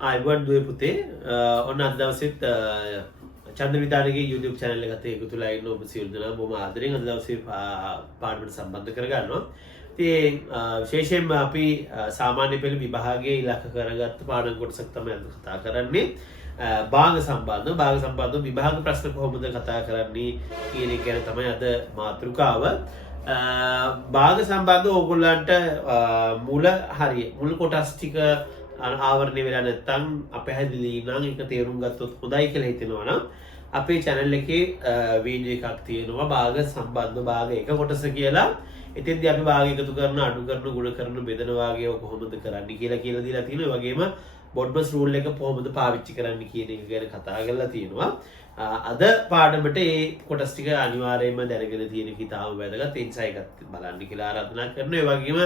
අයිබෝන් දුවේ පුතේ ඔන්න අද දවසෙත් චන්ද්‍ර විතානගේ YouTube channel එකත් එකතු වෙලා ඉන්න ඔබ සියලු දෙනා බොහොම ආදරෙන් අද දවසේ පාඩමට සම්බන්ධ කරගන්නවා. ඉතින් විශේෂයෙන්ම අපි සාමාන්‍ය පෙළ විභාගයේ ඉලක්ක කරගත්ත පාඩම් කොටසක් තමයි අද කතා කරන්නේ. භාග සම්බන්ධව විභාග ප්‍රශ්න කොහොමද කතා කරන්නේ කියන එක ගැන තමයි අද මාතෘකාව. භාග සම්බන්ධව ඕගොල්ලන්ට මුල කොටස් ටික ආවරණය වෙලා නැත්නම් අපහැදිලි නම් ඒක තේරුම් ගත්තොත් හොඳයි කියලා හිතෙනවා නම් අපේ channel එකේ වීඩියෝ එකක් තියෙනවා භාග සම්බන්ධ භාග එක කොටස කියලා. එතෙන්දී අපි භාග එකතු කරන, අඩු කරන, ගුණ කරන, බෙදන වාගේ කොහොමද කරන්නේ කියලා දීලා තියෙනවා. ඒ වගේම බොඩ්බස් රූල් එක කොහොමද පාවිච්චි කරන්නේ කියන එක ගැන කතා කරලා තියෙනවා. අද පාඩමට මේ කොටස් ටික අනිවාර්යයෙන්ම දැනගෙන තියෙන කිතාව වැදගත්. ඒ නිසා ඒකත් බලන්න කියලා ආරාධනා කරනවා. ඒ වගේම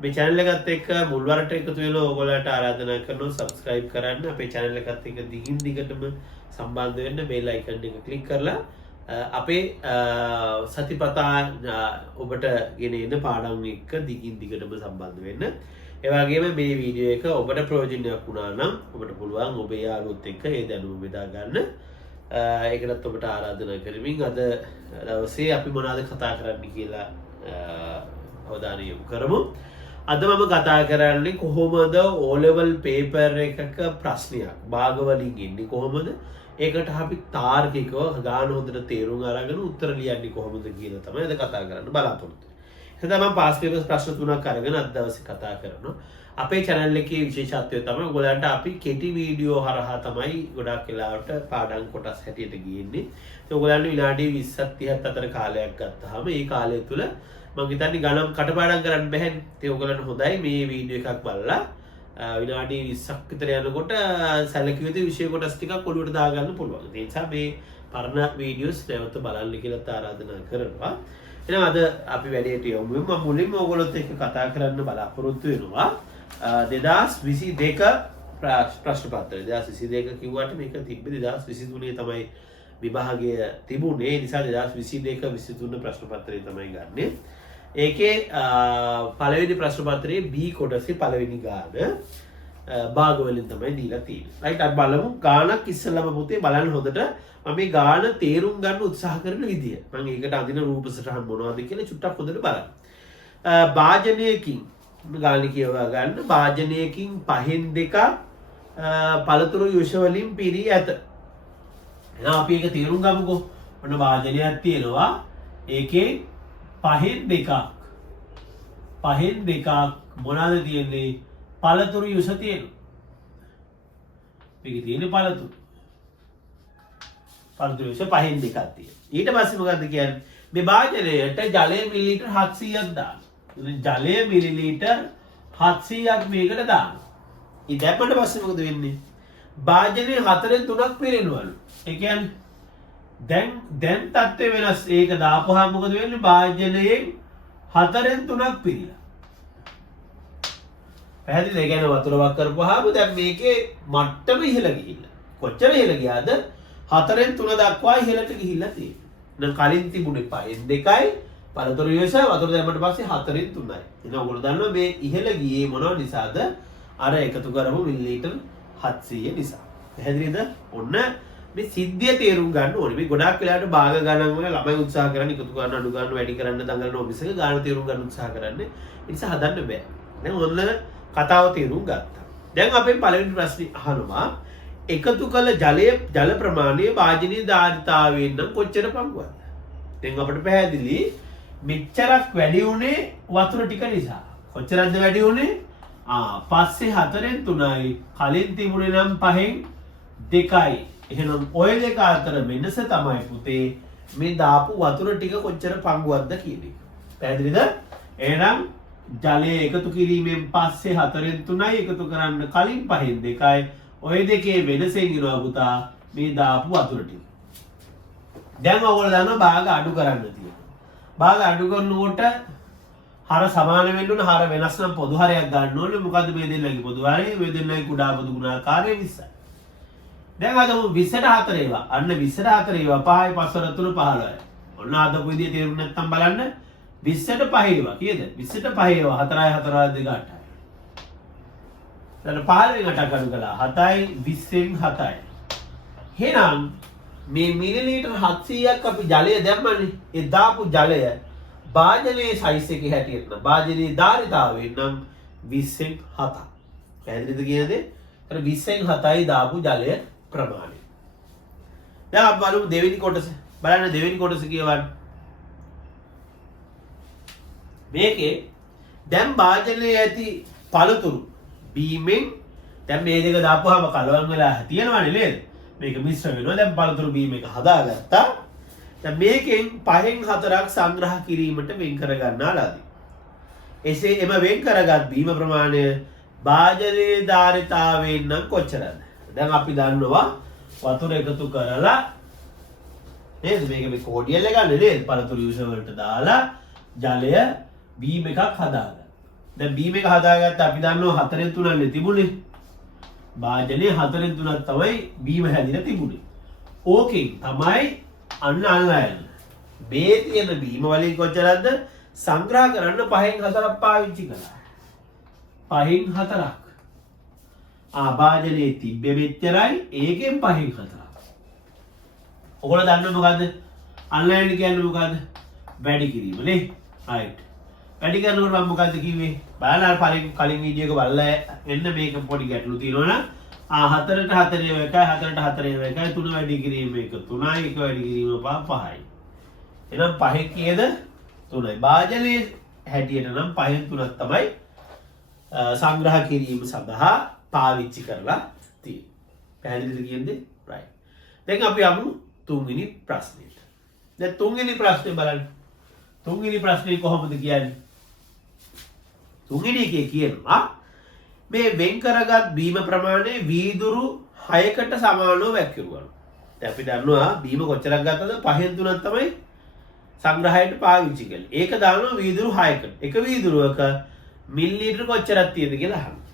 මේ channel එකත් එක්ක මුල්වරට එකතු වෙලා ඕගොල්ලන්ට ආරාධනා කරනවා subscribe කරන්න. අපේ channel එකත් එක්ක දිගින් දිගටම සම්බන්ධ වෙන්න bell icon එක click කරලා අපේ සතිපතා ඔබට ගෙන එන පාඩම් එක්ක දිගින් දිගටම සම්බන්ධ වෙන්න. ඒ වගේම මේ වීඩියෝ එක ඔබට ප්‍රයෝජනයක් වුණා නම් ඔබට පුළුවන් ඔබේ යාළුවොත් එක්ක ඒ දැනුම බෙදා ගන්න. ඒකටත් ඔබට ආරාධනා කරමින් අද දවසේ අපි මොනවද කතා කරන්න කියලා අවධානය යොමු කරමු. අද මම කතා කරන්නේ කොහොමද O level paper එකක ප්‍රශ්නයක් භාගවලින් එන්නේ කොහොමද? ඒකට අපි තාර්කිකව ගාන හොඳට තේරුම් අරගෙන උත්තර ලියන්නේ කොහොමද කියලා තමයි අද කතා කරන්න බලාපොරොත්තු වෙන්නේ. එහෙනම් මම පාස් පේපර්ස් ප්‍රශ්න තුනක් අරගෙන අද දවසේ කතා කරනවා. අපේ channel එකේ විශේෂත්වය තමයි ඔයගොල්ලන්ට අපි කෙටි වීඩියෝ හරහා තමයි ගොඩක් වෙලාවට පාඩම් කොටස් හැටියට ගියන්නේ. ඒ ඔයගොල්ලන්ට විනාඩි 20ක් 30ක් අතර කාලයක් ගත්තාම ඒ කාලය තුල මම හිතන්නේ ගණන් කටපාඩම් කරන්න බැහැනේ. ඒ ඔයගොල්ලන්ට හොඳයි මේ වීඩියෝ එකක් බලලා විනාඩි 20ක් විතර යනකොට සැලකිය යුතු විෂය කොටස් ටිකක් ඔළුවට දාගන්න පුළුවන්. ඒ නිසා මේ පරණ වීඩියෝස් නැවත බලන්න කියලා ආරාධනා කරනවා. එහෙනම් අද අපි වැඩේට යමු. මම මුලින්ම ඔයගොල්ලොත් එක්ක කතා කරන්න බලාපොරොත්තු වෙනවා 2022 ප්‍රශ්න පත්‍රය. 2022 කිව්වට මේක තිබ්බේ 2023 තමයි විභාගය තිබුණේ. ඒ නිසා 2022 23 ප්‍රශ්න පත්‍රය තමයි ගන්නෙ. ඒකේ පළවෙනි ප්‍රශ්න පත්‍රයේ B කොටසේ පළවෙනි ගාන භාග වලින් තමයි දීලා තියෙන්නේ. රයිට් අපි බලමු ගානක් ඉස්සෙල්ලාම පුතේ බලන්න හොඳට මම මේ ගාන තේරුම් ගන්න උත්සාහ කරන විදිය. මම ඒකට අඳින රූප සටහන් මොනවද කියලා චුට්ටක් හොඳට බලන්න. භාජනයකින් ගාන කියවා ගන්න. භාජනයකින් පහෙන් දෙකක් පළතුරු යොෂ වලින් පිරී ඇත. එහෙනම් අපි ඒක තේරුම් ගමුකෝ. ඔන්න භාජනයක් තියෙනවා. ඒකේ පහෙන් දෙකක් මොනවද තියෙන්නේ? පළතුරු යොෂ තියෙනවා. මේකේ තියෙන්නේ පළතුරු යොෂ පහෙන් දෙකක් තියෙනවා. ඊට පස්සේ මොකද්ද කියන්නේ? මේ භාජනයට ජලය මිලිලීටර් 700ක් දානවා. ජලය මිලිලීටර් 700ක් මේකට දානවා. ඊට පස්සේ මොකද වෙන්නේ? භාජනයේ 4/3ක් පිරෙනවලු. ඒ කියන්නේ දැන් තත්ත්වය වෙනස්. ඒක දාපුවාම මොකද වෙන්නේ? භාජනයේ 4/3ක් පිරීලා. පැහැදිලිද? ඒ කියන්නේ වතුර වක් කරපුවාම දැන් මේකේ මට්ටම ඉහළ ගිහිල්ලා. කොච්චර ඉහළ ගියාද? 4/3 දක්වා ඉහළට ගිහිල්ලා තියෙනවා. දැන් කලින් තිබුණේ 5/2යි පළතුරු යොෂ වතුර දැම්මට පස්සේ 4/3යි. එහෙනම් ඔයගොල්ලෝ දන්නවා මේ ඉහළ ගියේ මොනව නිසාද? අර එකතු කරපු මිලිලීටර් 700 නිසා. පැහැදිලිද? ඔන්න මේ සිද්ධිය තේරුම් ගන්න ඕනේ. මේ ගොඩාක් වෙලාවට භාග ගණන් වල ළමයි උත්සාහ කරන්නේ එකතු කරන්න, අඩු ගන්න, වැඩි කරන්න දඟලන මිසක ගාන තේරුම් ගන්න උත්සාහ කරන්නේ. ඒ නිසා හදන්න බෑ. දැන් ඔන්න කතාව තේරුම් ගත්තා. දැන් අපේ පළවෙනි ප්‍රශ්නේ අහනවා එකතු කළ ජල ප්‍රමාණය වාජනීය ධාරිතාවයෙන් නම් කොච්චර පංගුවක්ද? දැන් අපිට පැහැදිලි මෙච්චරක් වැඩි උනේ වතුර ටික නිසා. කොච්චරක්ද වැඩි උනේ? 5/4 කලින් තිබුණේ නම් 5/2යි. එහෙනම් ඔය දෙක අතර වෙනස තමයි පුතේ මේ දාපු වතුර ටික කොච්චර පංගුවක්ද කියන එක. පැහැදිලිද? එහෙනම් ජලය එකතු කිරීමෙන් පස්සේ 4/3යි එකතු කරන්න කලින් 5/2යි. ඔය දෙකේ වෙනසෙන් ඉනවා පුතා මේ දාපු වතුර ටික. දැන් ඔයගොල්ලෝ දන්නවා භාග අඩු කරන්න තියෙනවා. භාග අඩු කරනකොට හර සමාන වෙන්න ඕන. හර වෙනස් නම් පොදු හරයක් ගන්න ඕනේ. මොකද්ද මේ දෙන්නගේ පොදු හරය? මේ දෙන්නගේ කුඩා පොදු ගුණාකාරය 20යි. දැන් අද 20ට 4 ඒවා. අන්න 20ට 4 ඒවා 5යි 5 3 15යි. ඔන්න අදපු විදිය තේරුම් නැත්නම් බලන්න 20ට 5 ඒවා. කීයද? 20ට 5 ඒවා 4යි 4යි 2 8යි. දැන් 15 8ක් අඩු කළා 7යි 20න් 7යි. එහෙනම් මේ මිලිලීටර් 700ක් අපි ජලය දැම්මනේ. ඒ දාපු ජලය භාජනයේ සයිස් එකේ හැටියට නම් භාජනයේ ධාරිතාවයෙන් නම් 20න් 7ක්. පැහැදිලිද කියන්නේ? අර 20න් 7යි දාපු ජලය ප්‍රමාණය. දැන් අපි බලමු දෙවෙනි කොටස. බලන්න දෙවෙනි කොටස කියවන්න. මේකේ දැන් භාජනයේ ඇති පළතුරු බීමෙන් දැන් මේ දෙක දාපුවාම කලවම් වෙලා තියෙනවනේ නේද? මේක මිශ්‍ර වෙනවා. දැන් පළතුරු බීම එක හදාගත්තා. දැන් මේකෙන් 5න් 4ක් සංග්‍රහ කිරීමට වෙන් කර ගන්නාලාදී. එසේ එම වෙන් කරගත් බීම ප්‍රමාණය භාජනයේ ධාරිතාවයෙන් නම් කොච්චරද? දැන් අපි දන්නවා වතුර එකතු කරලා නේද? මේක මේ කෝඩියල් එක ගන්න නේද? පළතුරු යූසර් වලට දාලා ජලය බීම එකක් හදාගන්න. දැන් බීම එක හදාගත්ත අපි දන්නවා 4න් 3ක් තිබුණේ. භාජනයේ 4න් 3ක් තමයි බීම හැදිලා තිබුණේ. ඕකෙන් තමයි අන්න අල්ලන්නේ. මේ තියෙන බීම වලින් කොච්චරද? සංග්‍රහ කරන්න 5න් 4ක් පාවිච්චි කළා. 5න් 4ක්. භාජනයේ තිබ්බේ මෙච්චරයි ඒකෙන් 5න් 4ක්. ඔයගොල්ලෝ දන්නව මොකද්ද? අන්ලයින් කියන්නේ මොකද්ද? වැඩි කිරීම නේ. right. වැඩි කරනකොට මම මොකද්ද කිව්වේ? බලන්න අර කලින් වීඩියෝ එක බලලා එන්න මේක පොඩි ගැටලු තියෙනවනම් 4ට 4 එකයි 4ට 4 එකයි 3 වැඩි කිරීම එක 3යි 1 වැඩි කිරීම 5යි. එහෙනම් 5 කීයද? 3යි. භාජනයේ හැටියට නම් 5න් 3ක් තමයි සංග්‍රහ කිරීම සඳහා පාවිච්චි කරලා තියෙන්නේ. පැහැදිලිද කියන්නේ? right. දැන් අපි යමු තුන්වෙනි ප්‍රශ්නෙට. දැන් තුන්වෙනි ප්‍රශ්නේ බලන්න. තුන්වෙනි ප්‍රශ්නේ කොහොමද කියන්නේ? තුන්වෙනි එකේ කියනවා මේ වෙන් කරගත් බීම ප්‍රමාණය වීදුරු 6කට සමානව වැක්කිරුවා. දැන් අපි දන්නවා බීම කොච්චරක් ගත්තද? 5න් 3ක් තමයි සංග්‍රහයට පාවිච්චි කළේ. ඒක දානවා වීදුරු 6කට. එක වීදුරුවක මිලිලීටර කොච්චරක් තියෙද කියලා අහනවා.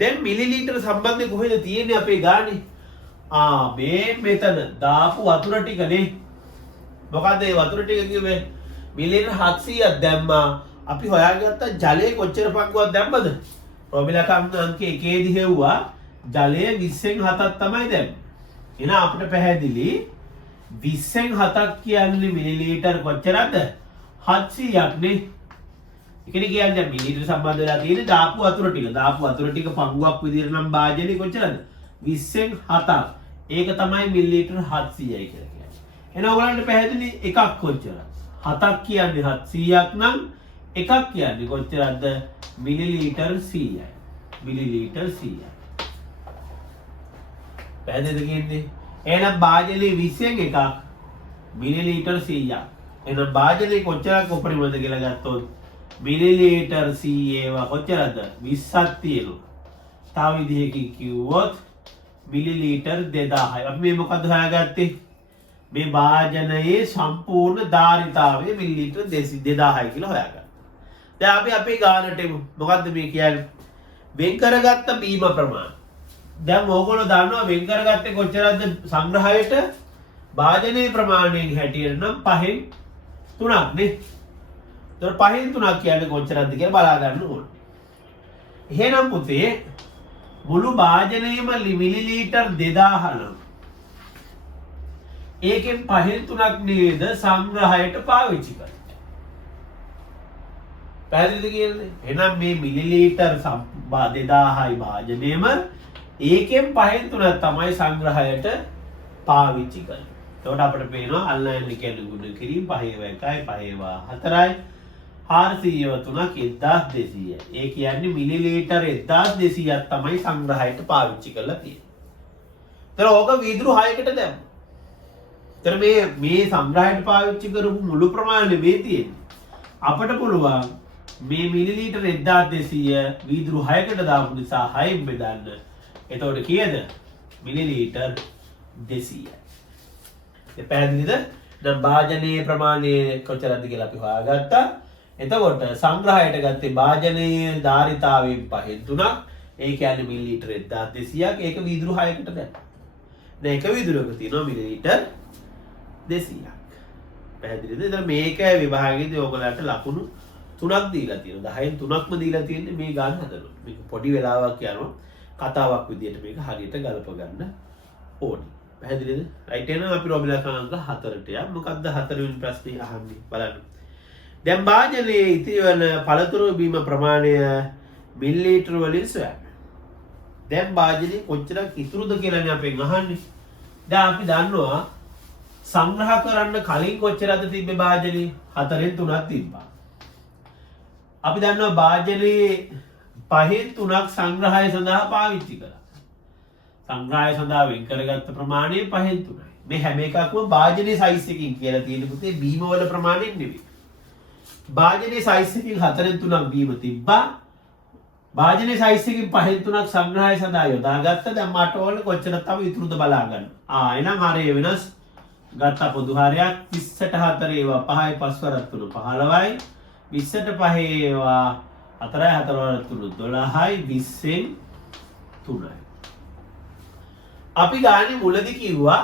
දැන් මිලිලීටර සම්බන්ධය කොහෙද තියෙන්නේ අපේ ගානේ? මේ මෙතන දාපු වතුර ටිකනේ. මොකද්ද මේ වතුර ටික කිව්වේ? මිලිලීටර 700ක් දැම්මා. අපි හොයාගත්ත ජලය කොච්චර පංගුවක් දැම්මද? ප්‍රොමිලක අංක 1 දී හෙව්වා ජලය 20න් 7ක් තමයි දැම්මේ. එහෙනම් අපිට පැහැදිලි 20න් 7ක් කියන්නේ මිලිලීටර කොච්චරද? 700ක් නේ. ඒකනේ කියන්නේ මිලිලීටර සම්බන්ධ වෙලා තියෙන්නේ දාපු වතුර ටික. දාපු වතුර ටික පංගුවක් විදිහට නම් භාජනයේ කොච්චරද? 20න් 7ක්. ඒක තමයි මිලිලීටර 700යි කියලා කියන්නේ. එහෙනම් ඔයගලන්ට පැහැදිලි එකක් කොච්චරද? 7ක් කියන්නේ 700ක් නම් එකක් කියන්නේ කොච්චරද? මිලිලීටර් 100යි. මිලිලීටර් 100යි. පැහැදිලිද කියන්නේ? එහෙනම් භාජනයේ 20න් එකක් මිලිලීටර් 100ක්. එහෙනම් භාජනයේ කොච්චරක් උපරිමද කියලා ගත්තොත් මිලිලීටර් 100 කොච්චරද? 20ක් තියෙනවා. තව විදිහකින් කිව්වොත් මිලිලීටර් 2000යි. අපි මේ මොකද්ද හොයාගත්තේ? මේ භාජනයේ සම්පූර්ණ ධාරිතාවය මිලිලීටර් 2000යි කියලා හොයාගත්තා. දැන් අපි අපේ ගානට එමු. මොකද්ද මේ කියන්නේ? වෙන් කරගත්ත බීම ප්‍රමාණය. දැන් ඕගොල්ලෝ දන්නවා වෙන් කරගත්තේ කොච්චරද සංග්‍රහයට? භාජනයේ ප්‍රමාණයෙන් හැටියට නම් 5න් 3ක් නේ. ඒතර 5න් 3ක් කියන්නේ කොච්චරද කියලා බලා ගන්න ඕනේ. එහෙනම් පුතේ මුළු භාජනයේම මිලිලීටර් 2000 නම් ඒකෙන් 5න් 3ක් නේද සංග්‍රහයට පාවිච්චි කරන්නේ. පැහැදිලිද කියන්නේ? එහෙනම් මේ මිලිලීටර් 2000යි භාජනයේම ඒකෙන් 5න් 3ක් තමයි සංග්‍රහයට පාවිච්චි කරන්නේ. එතකොට අපිට පේනවා අල්ලයින් කියන්නේ ගුණ කිරීම 5 1යි 5 4යි 403ක් 1200යි. ඒ කියන්නේ මිලිලීටර් 1200ක් තමයි සංග්‍රහයට පාවිච්චි කරලා තියෙන්නේ. ඒතර ඕක වීදුරු 6කට දැම්මා. ඒතර මේ සංග්‍රහයට පාවිච්චි කරපු මුළු ප්‍රමාණය මේ තියෙන්නේ. අපිට පුළුවන් මේ මිලිලීටර් 1200 වීදුරු 6කට දාපු නිසා 6න් බෙදන්න. එතකොට කීයද? මිලිලීටර් 200යි. ඒ පැහැදිලිද? දැන් භාජනයේ ප්‍රමාණය කොච්චරද කියලා අපි හොයාගත්තා. එතකොට සංග්‍රහයට ගත්තේ භාජනයේ ධාරිතාවයෙන් 5න් 3ක්. ඒ කියන්නේ මිලිලීටර් 1200ක්. ඒක වීදුරු 6කට දැම්මා. දැන් එක වීදුරුවක තියෙනවා මිලිලීටර් 200ක්. පැහැදිලිද? එතන මේක විභාගයේදී ඔයගලන්ට ලකුණු 3ක් දීලා තියෙනවා. 10න් 3ක්ම දීලා තියෙන්නේ මේ ගන්න හදනවා. මේක පොඩි වෙලාවක් යනවා. කතාවක් විදිහට මේක හරියට ගලප ගන්න ඕනේ. පැහැදිලිද? රයිට් එහෙනම් අපි රොබිලා අංක 4ට යමු. මොකක්ද 4 වෙනි ප්‍රශ්නේ අහන්නේ බලන්න. දැන් භාජනයේ ඉතිවන පළතුරු බීම ප්‍රමාණය මිලිලීටර වලින් සොයන්න. දැන් භාජනයේ කොච්චරක් ඉතුරුද කියලානේ අපෙන් අහන්නේ. දැන් අපි දන්නවා සංග්‍රහ කරන්න කලින් කොච්චරද තිබ්බේ භාජනයේ 4න් 3ක් තිබ්බා. අපි දන්නවා භාජනයේ 5න් 3ක් සංග්‍රහය සඳහා පාවිච්චි කළා. සංග්‍රහය සඳහා වෙන් කරගත්ත ප්‍රමාණය 5න් 3යි. මේ හැම එකක්ම භාජනයේ සයිස් එකකින් කියලා තියෙන පුතේ බීම වල ප්‍රමාණයෙන් නෙවෙයි. භාජනයේ සයිස් එකකින් 4න් 3ක් බීම තිබ්බා. භාජනයේ සයිස් එකකින් 5න් 3ක් සංග්‍රහය සඳහා යොදාගත්ත. දැන් මට ඕනේ කොච්චර තව ඉතුරුද බලා ගන්න. එහෙනම් හරිය වෙනස් ගත්ත පොදු හරයක් 20ට 4 ඒවා 5යි 5 වරක් 3 15යි 20ට 5 ඒවා 4යි 4 වරක් 3 12යි 20න් 3යි. අපි ගානේ මුලදී කිව්වා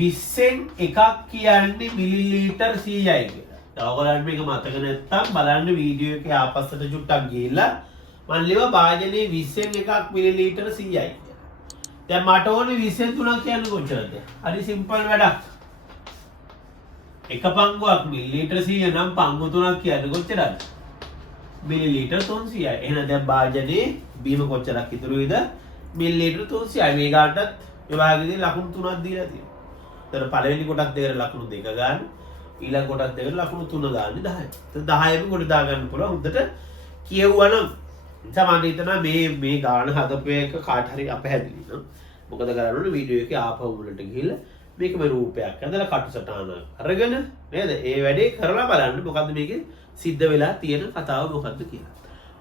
20න් එකක් කියන්නේ මිලිලීටර් 100යි කියලා. ඔයගොල්ලන්ට මේක මතක නැත්තම් බලන්න වීඩියෝ එකේ ආපස්සට චුට්ටක් ගිහිල්ලා මම ලියුවා භාජනයේ 20න් එකක් මිලිලීටර් 100යි කියලා. දැන් මට ඕනේ 20න් 3ක් කියන්නේ කොච්චරද? හරි සිම්පල් වැඩක්. එක පංගුවක් මිලිලීටර් 100 නම් පංගු 3ක් කියන්නේ කොච්චරද? මිලිලීටර් 300යි. එහෙනම් දැන් භාජනයේ බීම කොච්චරක් ඉතුරු වෙයිද? මිලිලීටර් 300යි. මේ ගාටත් ඒ වාගේදී ලකුණු 3ක් දීලා තියෙනවා. ඒතර පළවෙනි කොටස් දෙකට ලකුණු 2 ගන්න. ඊළඟ කොටස් දෙකට ලකුණු 3 ගන්න 10යි. ඒතර 10ෙම කොට දා ගන්න පුළුවන්. හොඳට කියවුවනම් සමහරවිට හිතනවා මේ ගාන හදපු එක කාට හරි අපහැදිලි නම් මොකද කරන්න ඕනේ වීඩියෝ එකේ ආපහු වලට ගිහිල්ලා මේකම රූපයක් ඇඳලා කටු සටහන අරගෙන නේද? ඒ වැඩේ කරලා බලන්න මොකද්ද මේකේ සිද්ධ වෙලා තියෙන කතාව මොකද්ද කියලා.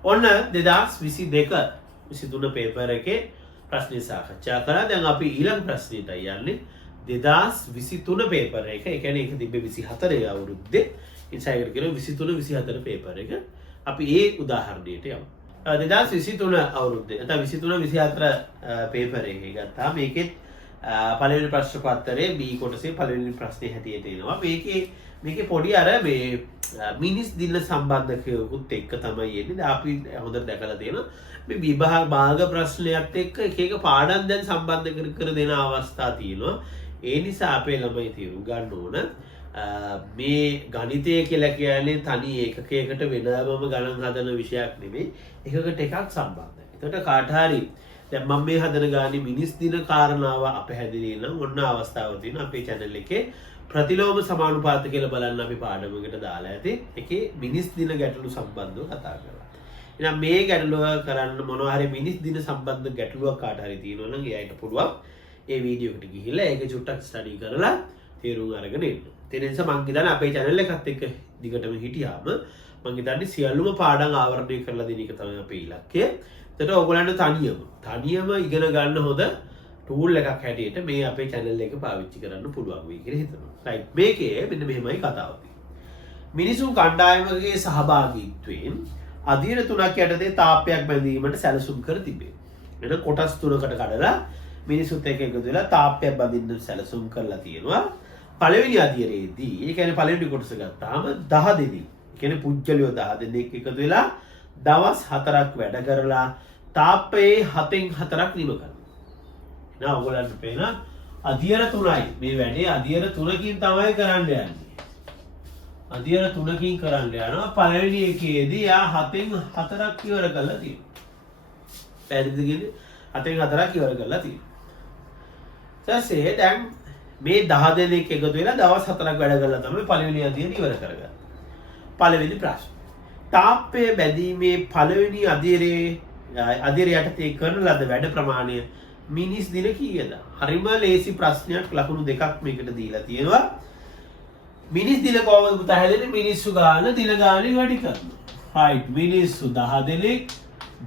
ඔන්න 2022 23 පේපර් එකේ ප්‍රශ්න සාකච්ඡා කරා. දැන් අපි ඊළඟ ප්‍රශ්නෙට යන්නේ 2023 පේපර් එක. ඒ කියන්නේ ඒක තිබ්බේ 24 අවුරුද්දේ. ඉන්සයිඩ් කියන 23 24 පේපර් එක. අපි ඒ උදාහරණයට යමු. 2023 අවුරුද්දේ නැත්නම් 23 24 පේපර් එකේ ගත්තා. මේකෙත් පළවෙනි ප්‍රශ්න පත්‍රයේ B කොටසේ පළවෙනි ප්‍රශ්නේ හැටියට එනවා. මේකේ පොඩි අර මේ මිනිස් දින සම්බන්ධකයකුත් එක්ක තමයි එන්නේ. දැන් අපි හොඳට දැකලා තියෙනවා මේ විභාග භාග ප්‍රශ්නයත් එක්ක එක එක පාඩම් දැන් සම්බන්ධ කර දෙන අවස්ථා තියෙනවා. ඒ නිසා අපේ ළමයි තීරු ගන්න ඕන මේ ගණිතය කියලා කියන්නේ තනි ඒකකයකට වෙනමම ගණන් හදන විෂයක් නෙමෙයි. එකකට එකක් සම්බන්ධයි. එතකොට කාට හරි දැන් මම මේ හදන ගානේ මිනිස් දින කාරණාව අපහැදිලි නම් ඔන්න අවස්ථාව තියෙනවා අපේ channel එකේ ප්‍රතිලෝම සමානුපාත කියලා බලන්න අපි පාඩමකට දාලා ඇති. ඒකේ මිනිස් දින ගැටලු සම්බන්ධව කතා කරලා. එහෙනම් මේ ගැටලුව කරන්න මොනවා හරි මිනිස් දින සම්බන්ධ ගැටලුවක් කාට හරි තියෙනවා නම් එයාට පුළුවන් ඒ වීඩියෝ එකට ගිහිල්ලා ඒක චුට්ටක් ස්ටඩි කරලා තේරුම් අරගෙන එන්න. ඒ නිසා මම හිතන්නේ අපේ channel එකත් එක්ක දිගටම හිටියාම මම හිතන්නේ සියලුම පාඩම් ආවරණය කරලා දෙන එක තමයි අපේ ඉලක්කය. එතකොට ඔයගොල්ලන්ට තනියම ඉගෙන ගන්න හොඳ ටූල් එකක් හැටියට මේ අපේ channel එක පාවිච්චි කරන්න පුළුවන් වෙයි කියලා හිතනවා. රයිට්. මේකේ මෙන්න මෙහෙමයි කතාව තියෙන්නේ. මිනිසුන් කණ්ඩායමකගේ සහභාගීත්වයෙන් අධීර 3ක් යටතේ තාප්පයක් බැඳීමට සැලසුම් කර තිබේ. වෙන කොටස් 3කට කඩලා මිනිසුත් එක්ක එකතු වෙලා තාප්පයක් බඳින්න සැලසුම් කරලා තියෙනවා. පළවෙනි අධීරයේදී ඒ කියන්නේ පළවෙනි කොටස ගත්තාම 10 දෙනෙක්. ඒ කියන්නේ පුජ්‍යලියෝ 10 දෙනෙක් එකතු වෙලා දවස් 4ක් වැඩ කරලා තාප්පයේ 7න් 4ක් නිම කරනවා. නෑ ඔයගොල්ලන්ට පේන අධීර 3යි. මේ වැඩේ අධීර 3කින් තමයි කරන්න යන්නේ. අධීර 3කින් කරන්න යනවා. පළවෙනි එකේදී යා 7න් 4ක් ඉවර කරලා තියෙනවා. පැහැදිලිද කියන්නේ? 7න් 4ක් ඉවර කරලා තියෙනවා. ඊටසේ දැන් මේ 10 දෙනෙක් එකතු වෙලා දවස් 4ක් වැඩ කරලා තමයි පළවෙනි අධීර ඉවර කරගන්නේ. පළවෙනි ප්‍රශ්න. තාප්පය බැඳීමේ පළවෙනි අධීරය යටතේ කරන ලද වැඩ ප්‍රමාණය මිනිස් දින කීයද? හරිම ලේසි ප්‍රශ්නයක්. ලකුණු දෙකක් මේකට දීලා තියෙනවා. මිනිස් දින කොහොමද පුතා හැදෙන්නේ? මිනිස්සු ගාන දින ගානේ වැඩි කරනවා. රයිට්. මිනිස්සු 10 දෙනෙක්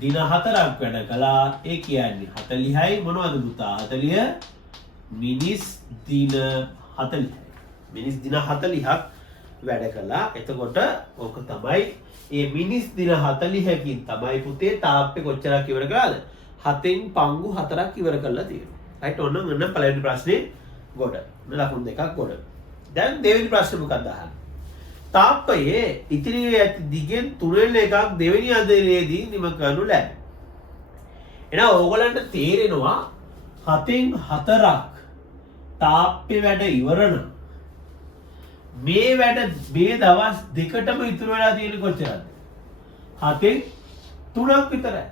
දින 4ක් වැඩ කළා. ඒ කියන්නේ 40යි. මොනවද පුතා? 40 මිනිස් දින 40යි. මිනිස් දින 40ක් වැඩ කළා. එතකොට ඕක තමයි ඒ මිනිස් දින 40කින් තමයි පුතේ තාප්පේ කොච්චරක් ඉවර කළාද? 7න් පංගු 4ක් ඉවර කරලා තියෙනවා. රයිට්. ඔන්න පළවෙනි ප්‍රශ්නේ ගොඩ. ලකුණු දෙකක් ගොඩ. දැන් දෙවෙනි ප්‍රශ්නේ මොකක්ද අහන්නේ? තාප්පයේ ඉතිරි ඇති දිගෙන් 3 එකක් දෙවෙනි අධීරයේදී නිම කරනු ලැබේ. එහෙනම් ඕගොල්ලන්ට තේරෙනවා 7න් 4ක් තාප්පේ වැඩ ඉවර නම් මේ වැඩ මේ දවස් දෙකටම ඉතුරු වෙලා තියෙන කොච්චරද? 7න් 3ක් විතරයි.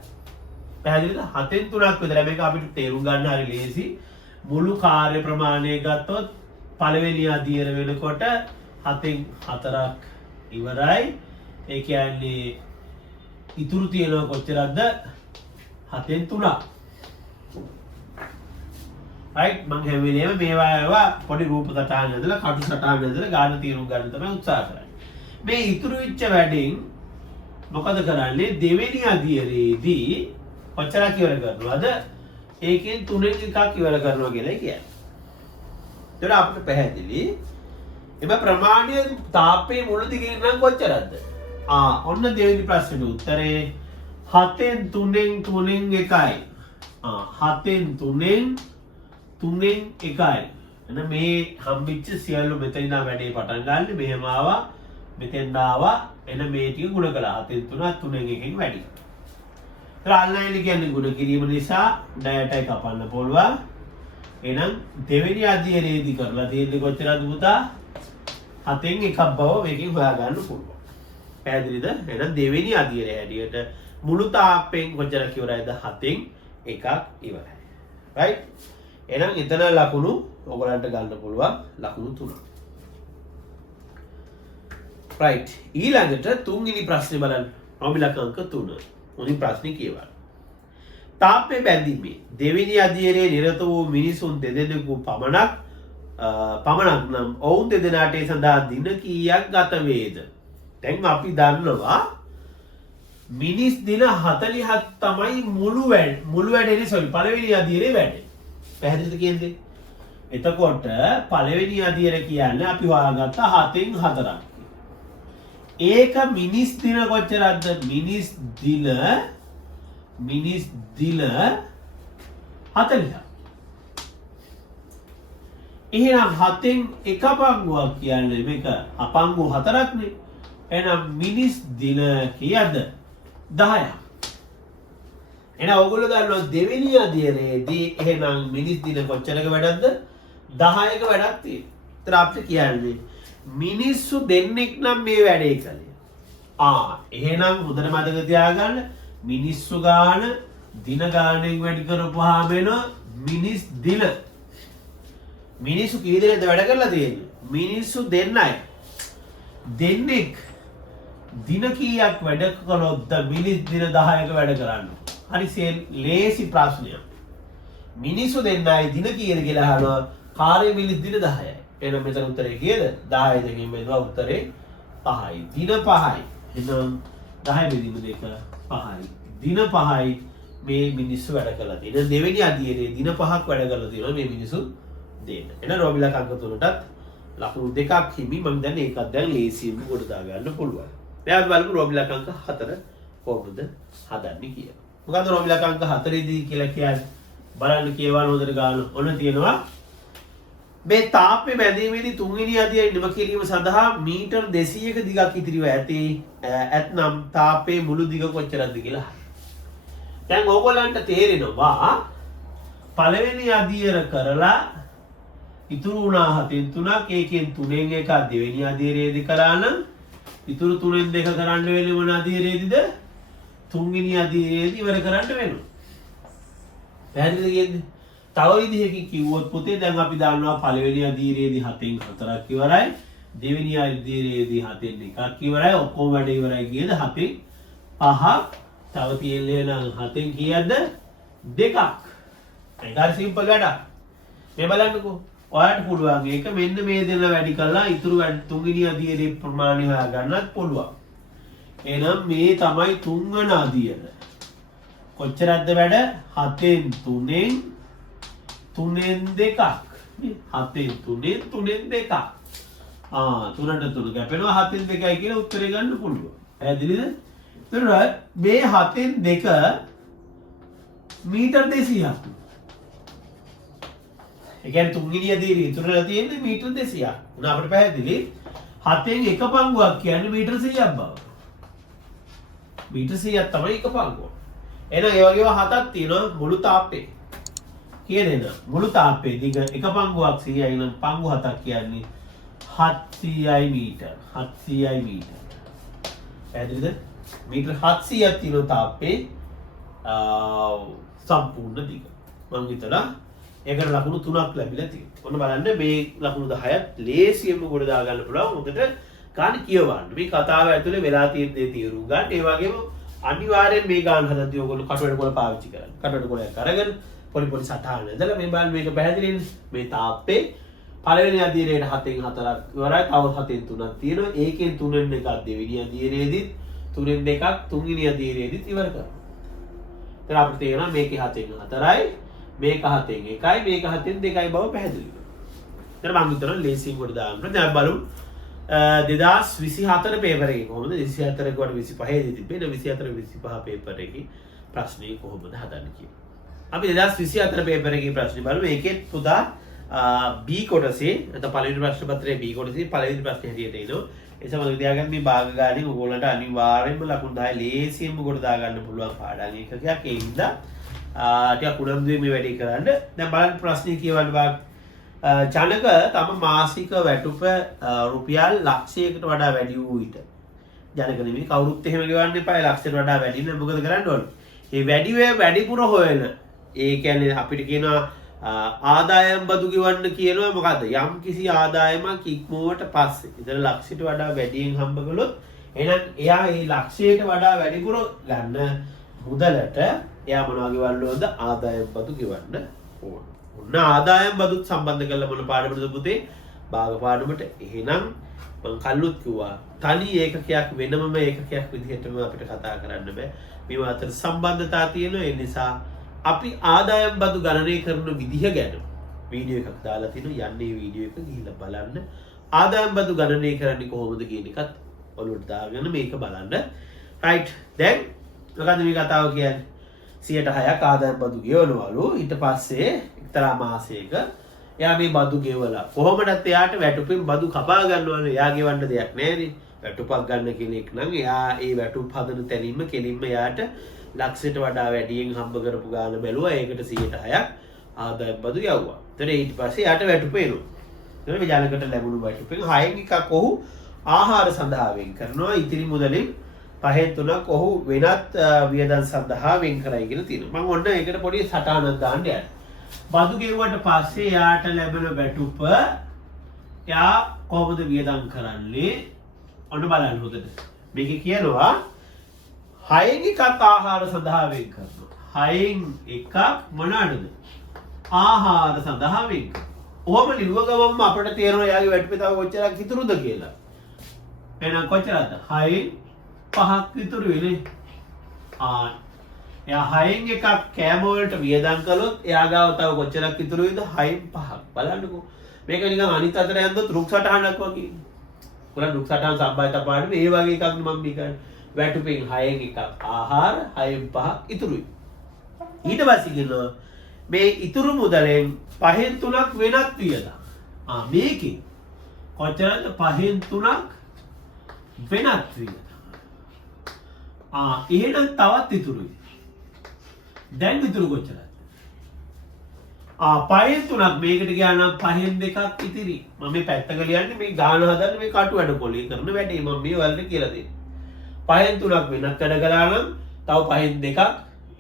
පැහැදිලිද? 7න් 3ක් විතරයි. මේක අපිට තේරුම් ගන්න හරි ලේසි. මුළු කාර්ය ප්‍රමාණය ගත්තොත් පළවෙනි අදියර වෙනකොට 7න් 4ක් ඉවරයි. ඒ කියන්නේ ඉතුරු තියෙනවා කොච්චරද? 7න් 3ක්. right මම හැම වෙලේම මේවා පොඩි රූප සටහන් ඇදලා කටු සටහන් ඇදලා ගාන තීරු ගන්න තමයි උත්සාහ කරන්නේ. මේ ඉතුරු වෙච්ච වැඩෙන් මොකද කරන්නේ? දෙවෙනි අදියරේදී කොච්චරක් ඉවර කරනවද? ඒකෙන් 3න් එකක් ඉවර කරනවා කියලා කියන්නේ. ඒතර අපිට පැහැදිලි. එම ප්‍රමාණය තාපයේ මුල දිගින් නම් කොච්චරද? ඔන්න දෙවෙනි ප්‍රශ්නෙට උත්තරේ 7න් 3න් 1යි. 7න් 3න් 1යි. එන මේ හම්බෙච්ච සියල්ල මෙතන ඉඳන් වැඩේ පටන් ගන්න. මෙහෙම ආවා. මෙතෙන් ආවා. එන මේ ටික ගුණ කළා. 7න් 3න් 1කින් වැඩි. ඒතර අල්ලයින් කියන්නේ ගුණ කිරීම නිසා ඩයටයි කපන්න පුළුවන්. එහෙනම් දෙවෙනි අධ්‍යයනයේදී කරලා තියෙන්නේ කොච්චරද පුතා? 7න් එකක් බව මේකෙන් හොයාගන්න පුළුවන්. පැහැදිලිද? එහෙනම් දෙවෙනි අධ්‍යයනයේ හැටියට මුළු තාප්පෙන් කොච්චරක් ඉවරයිද? 7න් එකක් ඉවරයි. right? එහෙනම් එතන ලකුණු ඔයගලන්ට ගන්න පුළුවන් ලකුණු 3ක්. right. ඊළඟට තුන්වෙනි ප්‍රශ්නේ බලන්න. රොමිලක අංක 3. මුලින් ප්‍රශ්නේ කියවන්න. තාප්පේ බැඳීමේ දෙවෙනි අධ්‍යයනයේ නිරත වූ මිනිසුන් දෙදෙනෙකු පමණක් නම් ඔවුන් දෙදෙනාට ඒ සඳහා දින කීයක් ගත වේද? දැන් අපි දන්නවා මිනිස් දින 40ක් තමයි මුළු වැඩේ පළවෙනි අධ්‍යයනයේ වැඩේ. පැහැදිලිද කියන්නේ? එතකොට පළවෙනි අධ්‍යයනය කියන්නේ අපි හොයාගත්ත 7න් 4ක්. ඒක මිනිස් දින කොච්චරද? මිනිස් දින 40ක්. එහෙනම් 7න් එක පංගුවක් කියන්නේ මේක අපංගු 4ක්නේ. එහෙනම් මිනිස් දින කීයද? 10ක්. එහෙනම් ඔයගොල්ලෝ දන්නවා දෙවෙනි අධ්‍යයනයේදී එහෙනම් මිනිස් දින කොච්චරක වැඩක්ද? 10ක වැඩක් තියෙනවා. ඒතර අපිට කියන්නේ මිනිස්සු දෙන්නෙක් නම් මේ වැඩේ කළේ. එහෙනම් හොඳට මතක තියාගන්න මිනිස්සු ගාන දින ගානෙන් වැඩි කරපුවාම වෙන මිනිස් දින. මිනිස්සු කී දෙනෙක්ද වැඩ කරලා තියෙන්නේ? මිනිස්සු දෙන්නයි. දෙන්නෙක් දින කීයක් වැඩ කළොත්ද මිනිස් දින 10ක වැඩ කරන්නේ? හරි ලේසි ප්‍රශ්නයක්. මිනිස්සු දෙන්නයි දින කීයද කියලා අහනවා. කාර්ය මිනිස් දින 10යි. එහෙනම් මෙතන උත්තරේ කීයද? 10 දෙකෙන් බෙදුවා උත්තරේ 5යි. දින 5යි. එහෙනම් 10 බෙදීම 2 5යි. දින 5යි මේ මිනිස්සු වැඩ කරලා තියෙනවා. දෙවෙනි අධ්‍යයනයේ දින 5ක් වැඩ කරලා තියෙනවා මේ මිනිස්සු දෙන්න. එහෙනම් රොබිලා අංක 3ටත් ලකුණු 2ක් හිමි. මම දැන් ඒකත් දැන් ලේසියෙන් කොට දා ගන්න පුළුවන්. දැන් අපි බලමු රොබිලා අංක 4 කොහොමද හදන්නේ කියලා. මොකද රොබිලා අංක 4 දී කියලා කියන්නේ බලන්න කියවන හොඳට ගන්න. ඔන්න තියෙනවා මේ තාප්පේ බැඳීමේදී තුන්වෙනි අධ්‍යයනය නිම කිරීම සඳහා මීටර් 200ක දිගක් ඉතිරිව ඇති. ඇතනම් තාප්පේ මුළු දිග කොච්චරද කියලා. දැන් ඕගොල්ලන්ට තේරෙනවා පළවෙනි අධ්‍යයන කරලා ඉතුරු වුණා 7න් 3ක්. ඒකෙන් 3න් එකක් දෙවෙනි අධ්‍යයනයේදී කරා නම් ඉතුරු 3න් 2 කරන්න වෙන්නේ මොන අධ්‍යයනයේදීද? තුන්වෙනි අධ්‍යයනයේදී ඉවර කරන්න වෙනවා. පැහැදිලිද කියන්නේ? තව විදිහකින් කිව්වොත් පුතේ දැන් අපි දන්නවා පළවෙනි අධ්‍යයනයේදී 7න් 4ක් ඉවරයි. දෙවෙනි අධ්‍යයනයේදී 7න් එකක් ඉවරයි. ඔක්කොම වැඩ ඉවරයි කියද 7න් 5ක්. තව තියෙන්නේ නම් 7න් කීයක්ද? 2ක්. ඒක හරි සිම්පල් වැඩක්. මේ බලන්නකෝ. ඔයාලට පුළුවන් ඒක මෙන්න මේ දෙන වැඩි කරලා ඉතුරු වැඩ තුන්වෙනි අධ්‍යයනයේ ප්‍රමාණය හොයා ගන්නත් පුළුවන්. එහෙනම් මේ තමයි තුන්වන අධ්‍යයන. කොච්චරක්ද වැඩ? 7න් 3න් 2ක්. 7න් 3න් 2ක්. 3ට 3 කැපෙනවා 7න් 2යි කියලා උත්තරේ ගන්න පුළුවන්. පැහැදිලිද? එතකොට මේ 7න් 2 මීටර් 200ක්. ඒ කියන්නේ තුන්වෙනි අධ්‍යයනයේ ඉතුරුලා තියෙන්නේ මීටර් 200ක්. උනා අපිට පැහැදිලි 7න් එක පංගුවක් කියන්නේ මීටර් 100ක් බව. මීටර් 100ක් තමයි එක පංගුව. එහෙනම් ඒ වගේම හතක් තියෙනවා මුළු තාප්පේ. කියන මුළු තාප්පේ දිග එක පංගුවක් 100යි නම් පංගු හතක් කියන්නේ 700යි මීටර. 700යි මීටර. පැහැදිලිද? මීටර 700ක් තියෙන තාප්පේ සම්පූර්ණ දිග. මම හිතලා ඒකට ලකුණු 3ක් ලැබිලා තියෙනවා. ඔන්න බලන්න මේ ලකුණු 10ත් ලේසියෙන්ම ගොඩ දා ගන්න පුළුවන්. මොකද ගාන කියවන්න. මේ කතාව ඇතුලේ වෙලා තියෙන දේ තීරු ගන්න. ඒ වගේම අනිවාර්යෙන් මේ ගාන හදද්දී ඔයගොල්ලෝ කටවැඩ කොළ පාවිච්චි කරන්න. කටවැඩ කොළයක් අරගෙන පොඩි පොඩි සටහන් ඇදලා මේ බලන්න මේක පැහැදිලිනේ. මේ තාප්පේ පළවෙනි අදියරේට 7න් 4ක් ඉවරයි. තව 7න් 3ක් තියෙනවා. ඒකෙන් 3න් එකක් දෙවෙනි අදියරේදීත් 3න් දෙකක් තුන්වෙනි අදියරේදීත් ඉවර කරනවා. එතන අපිට තේරෙනවා මේකේ 7න් 4යි මේක 7න් 1යි මේක 7න් 2යි බව පැහැදිලි වෙනවා. එතන මම හිතනවා ලේසියෙන් කොට දාන්න. දැන් බලමු 2024 පේපර් එකේ කොහොමද 24 කට 25 දී තිබෙන 24 25 පේපර් එකේ ප්‍රශ්නේ කොහොමද හදන්නේ කියලා. අපි 2024 පේපර් එකේ ප්‍රශ්නේ බලමු. ඒකේ පුදා B කොටසේ නැත්නම් පළවෙනි ප්‍රශ්න පත්‍රයේ B කොටසේ පළවෙනි ප්‍රශ්නේ හැටියට එනවා. ඒ සමග තියාගන්න මේ භාග ගානේ ඔයගොල්ලන්ට අනිවාර්යයෙන්ම ලකුණු 10 ලේසියෙන්ම කොට දා ගන්න පුළුවන් පාඩම් එකක්. ඒ හින්දා ටිකක් උනන්දුවෙන් මේ වැඩේ කරන්න. දැන් බලන්න ප්‍රශ්නේ කියවන්න බා ජනක තම මාසික වැටුප රුපියල් ලක්ෂයකට වඩා වැඩි වූ විට ජනක නෙමෙයි කවුරුත් එහෙම ගෙවන්න එපා. ලක්ෂයට වඩා වැඩි නම් මොකද කරන්න ඕන? මේ වැඩි වේ වැඩිපුර හොයන. ඒ කියන්නේ අපිට කියනවා ආදායම් බදු ගෙවන්න කියනවා මොකද්ද? යම් කිසි ආදායමක් ඉක්මුවට පස්සේ ඉතින් ලක්ෂයට වඩා වැඩියෙන් හම්බ කළොත් එහෙනම් එයා මේ ලක්ෂයට වඩා වැඩිපුර ගන්න මුදලට එයා මොනවා ගෙවන්න ඕනද? ආදායම් බදු ගෙවන්න ඕන. ඔන්න ආදායම් බදුත් සම්බන්ධ කරලා මොන පාඩමටද පුතේ? භාග පාඩමට. එහෙනම් මම කල්ලුත් කිව්වා තනි ඒකකයක් වෙනමම ඒකකයක් විදිහටම අපිට කතා කරන්න බෑ. මේවා අතර සම්බන්ධතා තියෙනවා. ඒ නිසා අපි ආදායම් බදු ගණනය කරන විදිහ ගැන වීඩියෝ එකක් දාලා තිනවා. යන්නේ වීඩියෝ එක ගිහිල්ලා බලන්න. ආදායම් බදු ගණනය කරන්නේ කොහොමද කියන එකත් ඔලුවට දාගෙන මේක බලන්න. රයිට්. දැන් මොකද්ද මේ කතාව කියන්නේ? 106ක් ආදායම් බදු ගෙවනවලු. ඊට පස්සේ එක්තරා මාසයක එයා මේ බදු ගෙවලා කොහොමදත් එයාට වැටුපෙන් බදු කපා ගන්නවනේ. එයා ගෙවන්න දෙයක් නැහැනේ. වැටුපක් ගන්න කෙනෙක් නම් එයා ඒ වැටුප් හදන තැනින්ම කෙලින්ම එයාට ලක්ෂයට වඩා වැඩියෙන් හම්බ කරපු ගාන බැලුවා. ඒකට 106ක් ආදායම් බදු යවුවා. එතන ඊට පස්සේ එයාට වැටුප එනවා. එතන මේ ජනකට ලැබුණු වැටුපෙන් 6න් එකක් ඔහු ආහාර සඳහා වෙන් කරනවා. ඉතිරි මුදලින් 5න් 3ක් ඔහු වෙනත් වියදම් සඳහා වෙන් කරයි කියලා තියෙනවා. මම ඔන්න ඒකට පොඩි සටහනක් දාන්න යනවා. බදු ගෙවුවට පස්සේ එයාට ලැබෙන වැටුප එයා කොහොමද වියදම් කරන්නේ? ඔන්න බලන්න හොඳට. මේකේ කියනවා 6න් එකක් ආහාර සඳහා වෙන් කරනවා. 6න් එකක් මොනවාද? ආහාර සඳහා වෙන් කරනවා. ඔහොම ලියුව ගමන්ම අපිට තේරෙනවා එයාගේ වැටුපේ තව කොච්චරක් ඉතුරුද කියලා. එහෙනම් කොච්චරද? 6න් 5ක් ඉතුරු වෙන්නේ. එයා 6න් එකක් කෑම වලට වියදම් කළොත් එයා ගාව තව කොච්චරක් ඉතුරු වෙයිද? 6න් 5ක්. බලන්නකෝ. මේක නිකන් අනිත් අතට යද්දොත් රුක් සටහනක් වගේ. පුරා රුක් සටහන සම්බන්ධ පාඩම ඒ වගේ එකක් මම මේ වැටුපෙන් 6න් එකක් ආහාර 6න් 5ක් ඉතුරුයි. ඊට පස්සේ කියනවා මේ ඉතුරු මුදලෙන් 5න් 3ක් වෙනත් වියදම්. මේකේ කොච්චරද? 5න් 3ක් වෙනත් වියදම්. එහෙනම් තවත් ඉතුරුයි. දැන් ඉතුරු කොච්චරද? 5න් 3ක් මේකට ගියා නම් 5න් 2ක් ඉතිරි. මම මේ පැත්තක ලියන්නේ මේ ගාන හදන්න මේ කටු වැඩ පොලේ කරන වැඩේ මම මේ වලට කියලා දෙන්නේ. 5න් 3ක් වෙනත් වැඩ කළා නම් තව 5න් 2ක්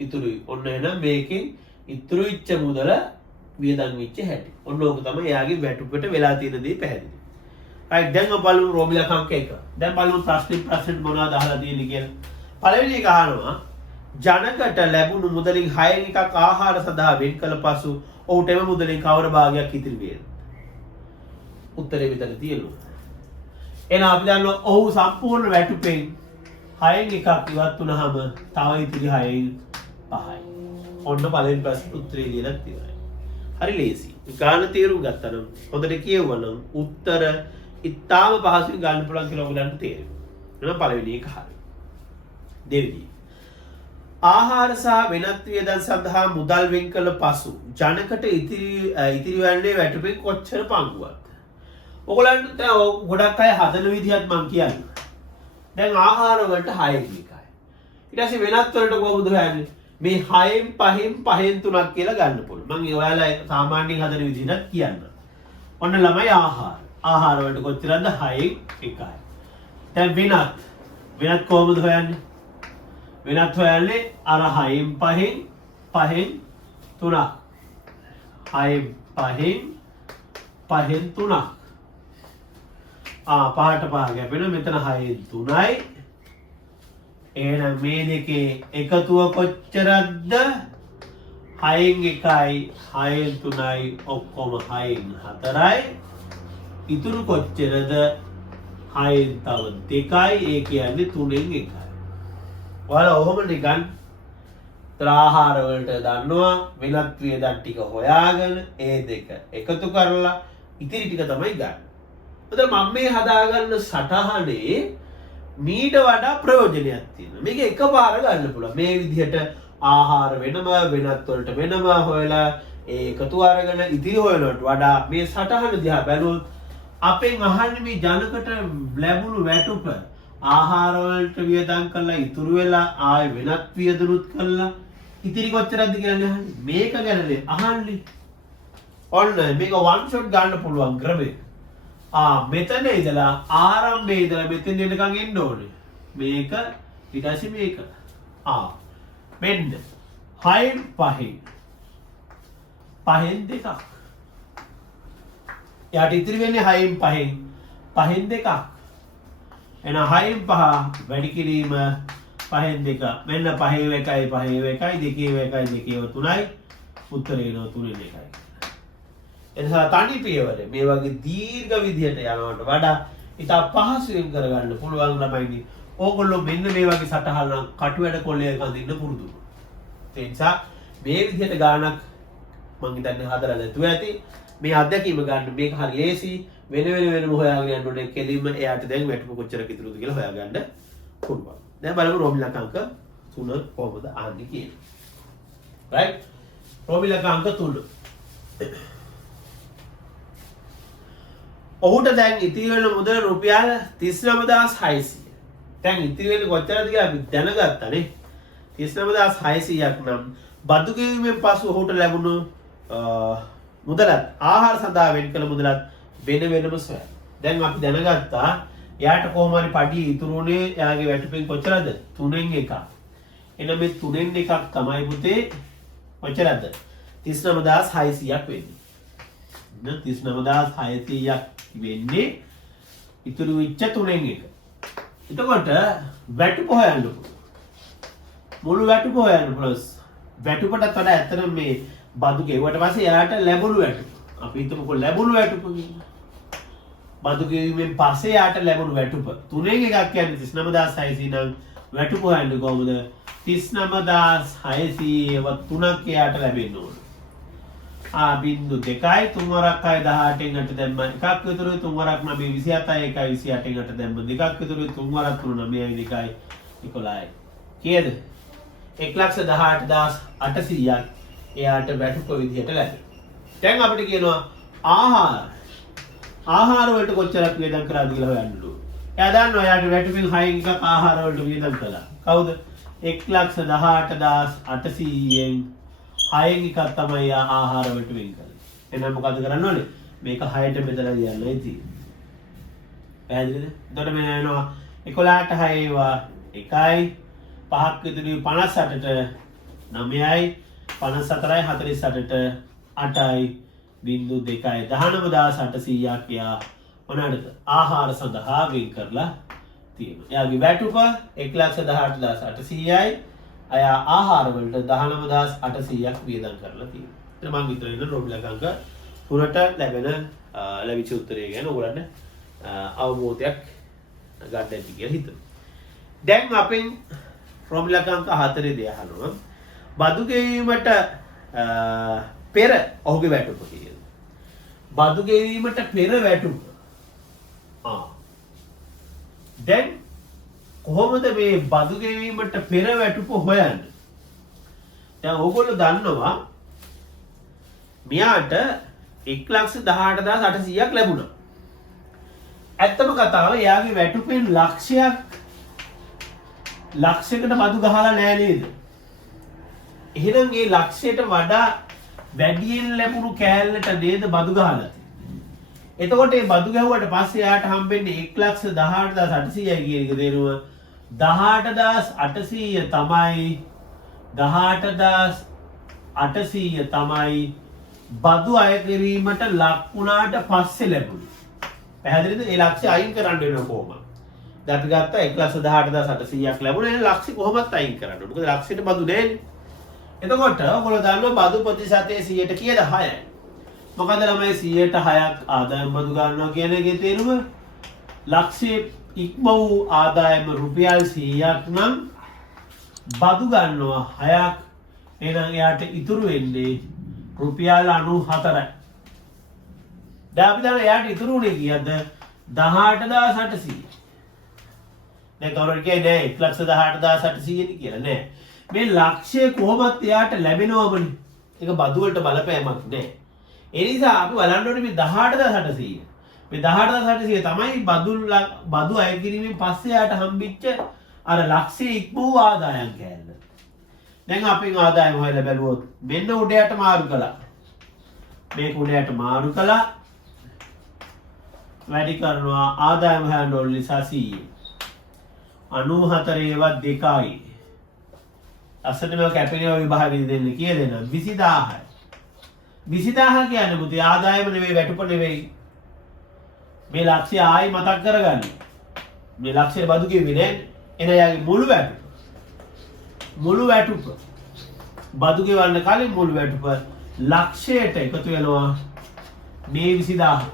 ඉතුරුයි. ඔන්න එහෙනම් මේකෙන් ඉතුරු වෙච්ච මුදල වියදම් වෙච්ච හැටි. ඔන්න ඕක තමයි එයාගේ වැටුපට වෙලා තියෙන දේ පැහැදිලි. right දැන් අපි බලමු රෝමිලා අංක 1. දැන් බලමු ප්‍රශ්න මොනවද අහලා තියෙන්නේ කියලා. පළවෙනි එක අහනවා ජනකට ලැබුණු මුදලින් 6න් එකක් ආහාර සඳහා වෙන් කළ පසු ඔහුට එම මුදලින් කවර භාගයක් ඉතිරි වේද? උත්තරේ විතර තියෙනවා. එහෙනම් අපි දන්නවා ඔහු සම්පූර්ණ වැටුපෙන් 6න් එකක් ඉවත් වුණාම තව ඉතිරි 6න් 5යි. ඔන්න පළවෙනි ප්‍රශ්නේ උත්තරේ ලියලා තියෙනවා. හරි ලේසි. ගාන තීරු ගත්තා නම් හොඳට කියවනම් උත්තර ඉතාම පහසුවෙන් ගන්න පුළුවන් කියලා ඔයගලන්ට තේරෙනවා. එහෙනම් පළවෙනි එක හරි. දෙවෙනි ආහාර සහ වෙනත් වියදම් සඳහා මුදල් වෙන් කළ පසු ජනකට ඉතිරි වන්නේ වැටුපෙන් කොච්චර පංගුවක්ද? ඔයගලන්ට දැන් ගොඩක් අය හදන විදිහත් මම කියන්නේ. දැන් ආහාර වලට 6න් එකයි. ඊට පස්සේ වෙනත් වලට කොහොමද හොයන්නේ? මේ 6න් 5න් 5න් 3ක් කියලා ගන්න පුළුවන්. මම ඔයාලා සාමාන්‍යයෙන් හදන විදිහට කියන්න. ඔන්න ළමයි ආහාර. ආහාර වලට කොච්චරද? 6න් 1යි. දැන් වෙනත් කොහොමද හොයන්නේ? වෙනත් හොයන්නේ අර 6න් 5න් 5න් 3ක්. 6න් 5න් 5න් 3ක්. පහට පහ ගැපෙන මෙතන 6න් 3යි. එහෙනම් මේ දෙකේ එකතුව කොච්චරද? 6න් 1යි 6න් 3යි ඔක්කොම 6න් 4යි. ඉතුරු කොච්චරද? 6න් තව 2යි. ඒ කියන්නේ 3න් 1යි. ඔයාලා ඔහොම නිකන් ආහාර වලට දන්නවා වෙනත් වියදම් ටික හොයාගෙන ඒ දෙක එකතු කරලා ඉතිරි ටික තමයි ගන්න. එතකොට මම මේ හදාගන්න සටහනේ මීට වඩා ප්‍රයෝජනයක් තියෙනවා. මේක එකපාර ගන්න පුළුවන්. මේ විදිහට ආහාර වෙනම වෙනත් වලට වෙනම හොයලා ඒ එකතු අරගෙන ඉතිරි හොයනවට වඩා මේ සටහන දිහා බැලුවොත් අපෙන් අහන්නේ මේ ජනකට ලැබුණු වැටුප ආහාර වලට වියදම් කරලා ඉතුරු වෙලා ආයෙ වෙනත් වියදනුත් කරලා ඉතිරි කොච්චරද කියලා අහන්නේ. මේක ගැනනේ අහන්නේ. ඔන්න මේක වන් ෂොට් ගන්න පුළුවන් ක්‍රමය. මෙතන ඉඳලා ආරම්භයේ ඉඳලා මෙතෙන් එනකන් එන්න ඕනේ. මේක ඊට පස්සේ මේක. මෙන්න 6න් 5න් 5න් 2ක්. යාට ඉතිරි වෙන්නේ 6න් 5න් 5න් 2ක්. එහෙනම් 6න් 5 වැඩි කිරීම 5න් 2. මෙන්න 5න් 1යි 5න් 1යි 2න් 1යි 2න් 3යි. උත්තරේ එනවා 3න් 1යි. එනිසා තනි පියවර මේ වගේ දීර්ඝ විදිහට යනවට වඩා ඉතා පහසුවෙන් කරගන්න පුළුවන් ළමයිනි. ඕගොල්ලෝ මෙන්න මේ වගේ සටහන කටු වැඩ කොල්ලයක අඳින්න පුරුදු. ඒ නිසා මේ විදිහට ගානක් මම හිතන්නේ හදලා නැතුව ඇති. මේ අත්දැකීම ගන්න මේක හරි ලේසි. වෙනම හොයාගෙන යන්න ඕනේ. කෙලින්ම එයාට දැන් වැටුප කොච්චර ඉතුරුද කියලා හොයාගන්න පුළුවන්. දැන් බලමු රෝමිලක අංක 3 කොහොමද අහන්නේ කියලා. right? රෝමිලක අංක 3. ඔහුට දැන් ඉතිරි වෙන මුදල රුපියල් 39600. දැන් ඉතිරි වෙන්නේ කොච්චරද කියලා අපි දැනගත්තානේ. 39600ක් නම් බදු ගෙවීමෙන් පසු ඔහුට ලැබුණු මුදලත් ආහාර සඳහා වෙන් කළ මුදලත් වෙනම සොයන්න. දැන් අපි දැනගත්තා එයාට කොහොම හරි පඩි ඉතුරුනේ එයාගේ වැටුපෙන් කොච්චරද? 3න් 1ක්. එහෙනම් මේ 3න් 1ක් තමයි පුතේ කොච්චරද? 39600ක් වෙන්නේ. 39600ක් වෙන්නේ ඉතුරු වෙච්ච 3න් 1. එතකොට වැටුප හොයන්න පුළුවන්. මුළු වැටුප හොයන්න පුළුවන්. වැටුපට වඩා ඇත්තටම මේ බදු ගෙවුවට පස්සේ එයාට ලැබුණු වැටුප. අපි හිතමුකෝ ලැබුණු වැටුප කියලා. බදු ගෙවීමෙන් පස්සේ යාට ලැබුණු වැටුප 3න් 1ක් කියන්නේ 39600 නම් වැටුප හොයන්නේ කොහොමද? 39600 3ක් යාට ලැබෙන්න ඕන. බින්දු 2යි 3 වරක් 6 18න් 8 දැම්ම එකක් විතරුයි 3 වරක් 9 27යි 1යි 28න් 8 දැම්ම දෙකක් විතරුයි 3 වරක් 3 9යි 2යි 11යි. කීයද? 118800ක් එයාට වැටුප විදිහට ලැබෙනවා. දැන් අපිට කියනවා ආහාර වලට කොච්චරක් වියදම් කරාද කියලා හොයන්න ඕනේ. එයා දන්නවා එයාගේ වැටුපෙන් 6න් එකක් ආහාර වලට වියදම් කළා. කවුද? 118800න් 6න් එකක් තමයි ආහාර වලට වෙන් කරන්නේ. එහෙනම් මොකද කරන්න ඕනේ? මේක 6ට බෙදලා ලියන්නයි තියෙන්නේ. පැහැදිලිද? එතකොට මෙන්න එනවා 11ට 6 ඒවා 1යි 5ක් විතර 58ට 9යි 54යි 48ට 8යි බින්දු 2යි 19800ක් යා මොනවාද ආහාර සඳහා වෙන් කරලා තියෙනවා. එයාගේ වැටුප 118800යි අය ආහාර වලට 19800ක් වියදම් කරලා තියෙනවා. එතන මම විතර ඉන්න රෝමිලක අංක 3ට ලැබිච්ච උත්තරය ගැන ඔයගොල්ලන්ට අවබෝධයක් ගන්න ඇති කියලා හිතනවා. දැන් අපෙන් රෝමිලක අංක 4 දී අහනවා බදු ගෙවීමට පෙර ඔහුගේ වැටුප කියලා. බදු ගෙවීමට පෙර වැටුප. දැන් කොහොමද මේ බදු ගෙවීමට පෙර වැටුප හොයන්නේ? දැන් ඕගොල්ලෝ දන්නවා මෙයාට 118800ක් ලැබුණා. ඇත්තම කතාව එයාගේ වැටුපෙන් ලක්ෂයකට බදු ගහලා නෑ නේද? එහෙනම් මේ ලක්ෂයට වඩා වැඩියෙන් ලැබුණු කෑල්ලට නේද බදු ගහලා තියෙන්නේ. එතකොට මේ බදු ගැහුවට පස්සේ එයාට හම්බෙන්නේ 1,18,800යි කියන එක තේරුම 18,800 තමයි 18,800 තමයි බදු අය කිරීමට ලක් වුණාට පස්සේ ලැබුණේ. පැහැදිලිද? ඒ ලක්ෂය අයින් කරන්න වෙන කොහොමද? දැන් අපි ගත්තා 1,18,800ක් ලැබුණා. ඒ ලක්ෂය කොහොමත් අයින් කරන්න ඕනේ. මොකද ලක්ෂයට බදු නැහැනේ. එතකොට ඔයගොල්ලෝ දන්නවා බදු ප්‍රතිශතයේ 100ට කීයද 6යි. මොකද ළමයි 100ට 6ක් ආදායම් බදු ගන්නවා කියන එකේ තේරුම ලක්ෂයේ ඉක්ම වූ ආදායම රුපියල් 100ක් නම් බදු ගන්නවා 6ක්. එහෙනම් එයාට ඉතුරු වෙන්නේ රුපියල් 94යි. දැන් අපි දන්නවා එයාට ඉතුරු උනේ කීයද 18,800. දැන් කවුරුත් කියන්නේ 1,18,800 කියලා නෑ. මේ ලක්ෂය කොහොමත් එයාට ලැබෙනවමනේ. ඒක බදු වලට බලපෑමක් නෑ. ඒ නිසා අපි බලන්න ඕනේ මේ 18,800. මේ 18,800 තමයි බදු අය කිරීමෙන් පස්සේ එයාට හම්බෙච්ච අර ලක්ෂයේ ඉක්ම වූ ආදායම් කෑල්ල. දැන් අපි ආදායම හොයලා බැලුවොත් මෙන්න උඩයට මාරු කළා. මේක උඩයට මාරු කළා. වැඩි කරනවා ආදායම හොයන්න ඕන නිසා 100. 94 ඒවත් 2යි. අසට මේ කැපෙනවා විභාගෙදි දෙන්න කියලා දෙනවා 20000යි. 20000 කියන්නේ පුතේ ආදායම නෙවෙයි වැටුප නෙවෙයි. මේ ලක්ෂය ආයි මතක් කරගන්න. මේ ලක්ෂය බදු කිව්වේ නෑ. එන යාගේ මුළු වැටුප. මුළු වැටුප. බදු ගෙවන්න කලින් මුළු වැටුප ලක්ෂයට එකතු වෙනවා මේ 20000.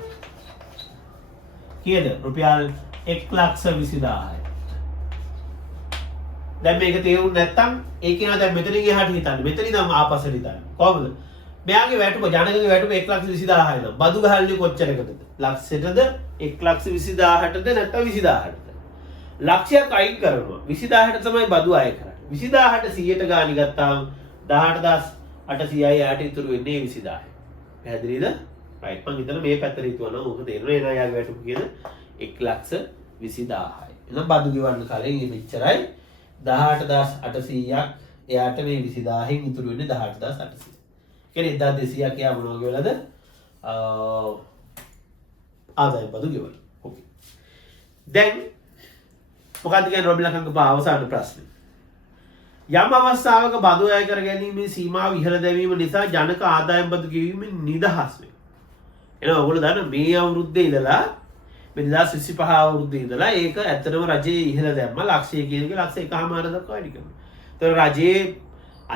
කීයද? රුපියල් 1,20,000යි. දැන් මේක තේරුම් නැත්තම් ඒකේ නා දැන් මෙතනින් එහාට හිතන්න. මෙතනින් නම් ආපස්සට හිතන්න. කොහොමද? මෙයාගේ වැටුප ජනකගේ වැටුප 1,20,000යි නම් බදු ගහන්නේ කොච්චරකටද? ලක්ෂයටද 1,20,000ටද නැත්නම් 20,000ටද? ලක්ෂයක් අයින් කරනවා. 20,000ට තමයි බදු අය කරන්නේ. 20,000ට 100ට ගාණි ගත්තාම 18,800යි යාට ඉතුරු වෙන්නේ 20,000යි. පැහැදිලිද? රයිට්. මම හිතන මේ පැත්තට හිතුවනම් ඕක තේරෙනවා. එනවා යාගේ වැටුප කියන 1,20,000යි. එහෙනම් බදු ගෙවන්න කලින් මෙච්චරයි 18,800ක් එයාට මේ 20,000න් ඉතුරු වෙන්නේ 18,800. කියන්නේ 1,200ක් එයා මොනවා ගෙවලාද? ආදායම් බදු ගෙවලා. ඕකේ. දැන් මොකක්ද කියන්නේ රොබිලකංග අවසාන ප්‍රශ්නේ. යම් අවස්ථාවක බදු අය කර ගැනීමේ සීමාව ඉහළ දැමීම නිසා ජනක ආදායම් බදු ගෙවීමෙන් නිදහස් වෙනවා. එහෙනම් ඔයගොල්ලෝ දන්න මේ අවුරුද්දේ ඉඳලා මේ 2025 අවුරුද්දේ ඉඳලා ඒක ඇත්තටම රජයේ ඉහළ දැම්ම ලක්ෂය කියන එක ලක්ෂ 1.5 දක්වා වැඩි කරනවා. ඒතර රජයේ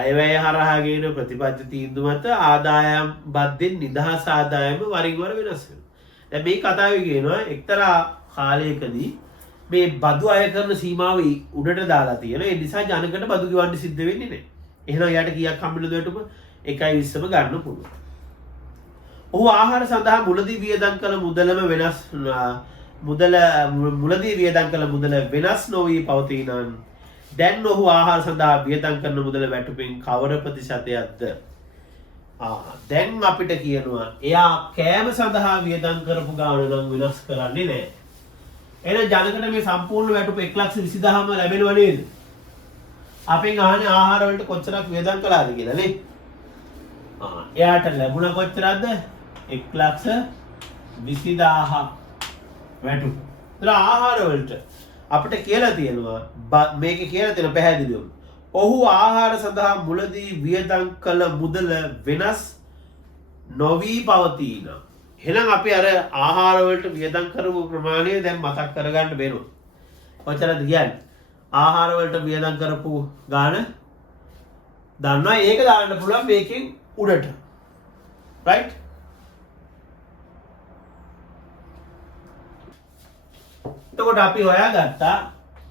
අයවැය හරහා ගෙන ප්‍රතිපත්ති තීන්දුව මත ආදායම් බද්දෙන් නිදහස් ආදායම වරින් වර වෙනස් වෙනවා. දැන් මේ කතාවේ කියනවා එක්තරා කාලයකදී මේ බදු අය කරන සීමාව උඩට දාලා තියෙන. ඒ නිසා ජනකට බදු ගෙවන්න සිද්ධ වෙන්නේ නැහැ. එහෙනම් යාට කීයක් හම්බෙන්නද වැටුප? 1.20ම ගන්න පුළුවන්. ඔහු ආහාර සඳහා මුලදී වියදම් කළ මුදලම වෙනස් මුලදී වියදම් කළ මුදල වෙනස් නොවී පවතිනන් දැන් ඔහු ආහාර සඳහා වියදම් කරන මුදල වැටුපෙන් කවර ප්‍රතිශතයක්ද? දැන් අපිට කියනවා එයා කෑම සඳහා වියදම් කරපු ගාන නම් වෙනස් කරන්නේ නැහැ. එහෙනම් ජනකට මේ සම්පූර්ණ වැටුප 1,20,000ම ලැබෙනව නේද? අපෙන් අහන්නේ ආහාර වලට කොච්චරක් වියදම් කළාද කියලා නේ. එයාට ලැබුණ කොච්චරද? 1,20,000ක් වැටුප. ඒතර ආහාර වලට අපිට කියලා තියෙනවා මේකේ කියලා තියෙන පැහැදිලිවම. ඔහු ආහාර සඳහා මුලදී වියදම් කළ මුදල වෙනස් නොවී පවතින. එහෙනම් අපි අර ආහාර වලට වියදම් කරපු ප්‍රමාණය දැන් මතක් කරගන්න වෙනවා. කොච්චරද කියන්නේ? ආහාර වලට වියදම් කරපු ගාන දන්නවා. ඒක දාන්න පුළුවන් මේකෙන් උඩට. right? එතකොට අපි හොයාගත්තා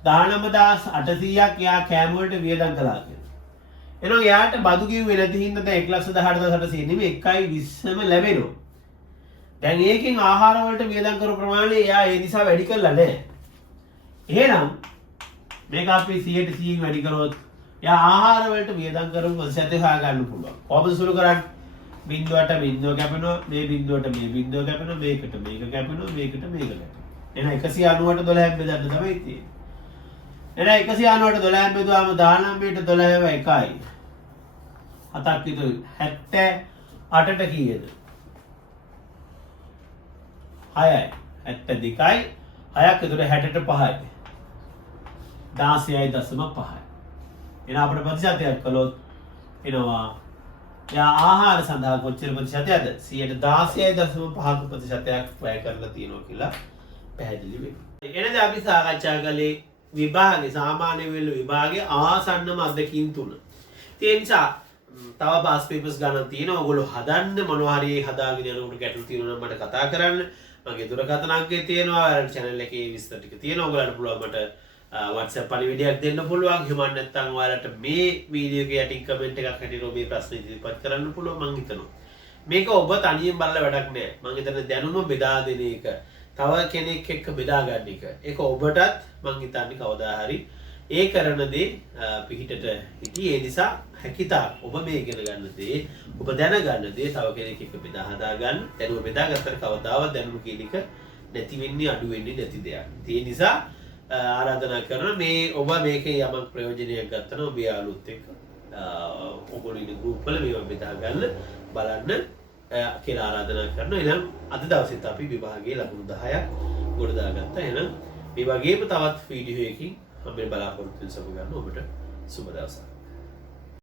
19,800ක් යා කෑම වලට වියදම් කළා කියලා. එහෙනම් යාට බදු කිව්වේ නැති හින්දා දැන් 1,18,800 නෙමෙයි 1.20ම ලැබෙනවා. දැන් ඒකෙන් ආහාර වලට වියදම් කරපු ප්‍රමාණය එයා ඒ නිසා වැඩි කරලා නැහැ. එහෙනම් මේක අපි 100% වැඩි කරොත් එයා ආහාර වලට වියදම් කරපු ප්‍රතිශතය හොයා ගන්න පුළුවන්. කොහොමද සුළු කරන්නේ? බිංදුවට බිංදුව කැපෙනවා, මේ බිංදුවට මේ බිංදුව කැපෙනවා, මේකට මේක කැපෙනවා, මේකට මේක කැපෙනවා. එහෙනම් 190ට 12ක් බෙදන්න තමයි තියෙන්නේ. එහෙනම් 190ට 12ක් බෙදුවාම 19ට 12ව 1යි. 7ක් විතර 78ට කීයද 6යි 72යි 6ක් විතර 60ට 5යි 16.5යි එන අපිට ප්‍රතිශතයක් කළොත් එනවා ආහාර සඳහා කොච්චර ප්‍රතිශතයක්ද 16.5ක ප්‍රතිශතයක් වැය කරලා තියෙනවා කියලා පැහැදිලි වෙනවා. එනද අපි සාකච්ඡා කළේ විභාගේ සාමාන්‍ය වෙල විභාගේ ආසන්නම අත්දැකීම් 3. ඒ නිසා තව පාස් පේපර්ස් ගණන් තියෙනවා. ඔයගොල්ලෝ හදන්න මොනවා හරි හදාගෙන යනකොට ගැටලු තියෙනවා නම් මට කතා කරන්න. මගේ දුරකථන අංකය තියෙනවා. අර channel එකේ විස්තර ටික තියෙනවා. ඔයගලන්ට පුළුවන් මට WhatsApp පණිවිඩයක් දෙන්න පුළුවන්. එහෙම නැත්නම් ඔයාලට මේ වීඩියෝ එකේ යටින් කමෙන්ට් එකක් හැටියට ඔබේ ප්‍රශ්න ඉදිරිපත් කරන්න පුළුවන් මං හිතනවා. මේක ඔබ තනියෙන් බලලා වැඩක් නෑ. මං හිතන්නේ දැනුම බෙදා දෙන එක. තව කෙනෙක් එක්ක බෙදා ගන්න එක. ඒක ඔබටත් මං හිතන්නේ කවදා හරි ඒ කරන දේ පිහිටට හිටි. ඒ නිසා හැකිතාක් ඔබ මේ ඉගෙන ගන්න දේ ඔබ දැනගන්න දේ තව කෙනෙක් එක්ක බෙදා හදා ගන්න. දැනුම බෙදාගත්තට කවදාවත් දැනුම කියන එක නැති වෙන්නේ අඩු වෙන්නේ නැති දෙයක්. ඒ නිසා ආරාධනා කරන මේ ඔබ මේකේ යමක් ප්‍රයෝජනයක් ගත්තන ඔබ යාළුවොත් එක්ක ඔයගොල්ලෝ ඉන්න ගෲප් වල මේවා බෙදා ගන්න බලන්න කියලා ආරාධනා කරනවා. එහෙනම් අද දවසෙත් අපි විභාගයේ ලකුණු 10ක් ගොඩ දාගත්තා. එහෙනම් මේ වගේම තවත් වීඩියෝ එකකින් අපි බලාපොරොත්තු වෙන සමු ගන්න ඔබට සුබ දවසක්.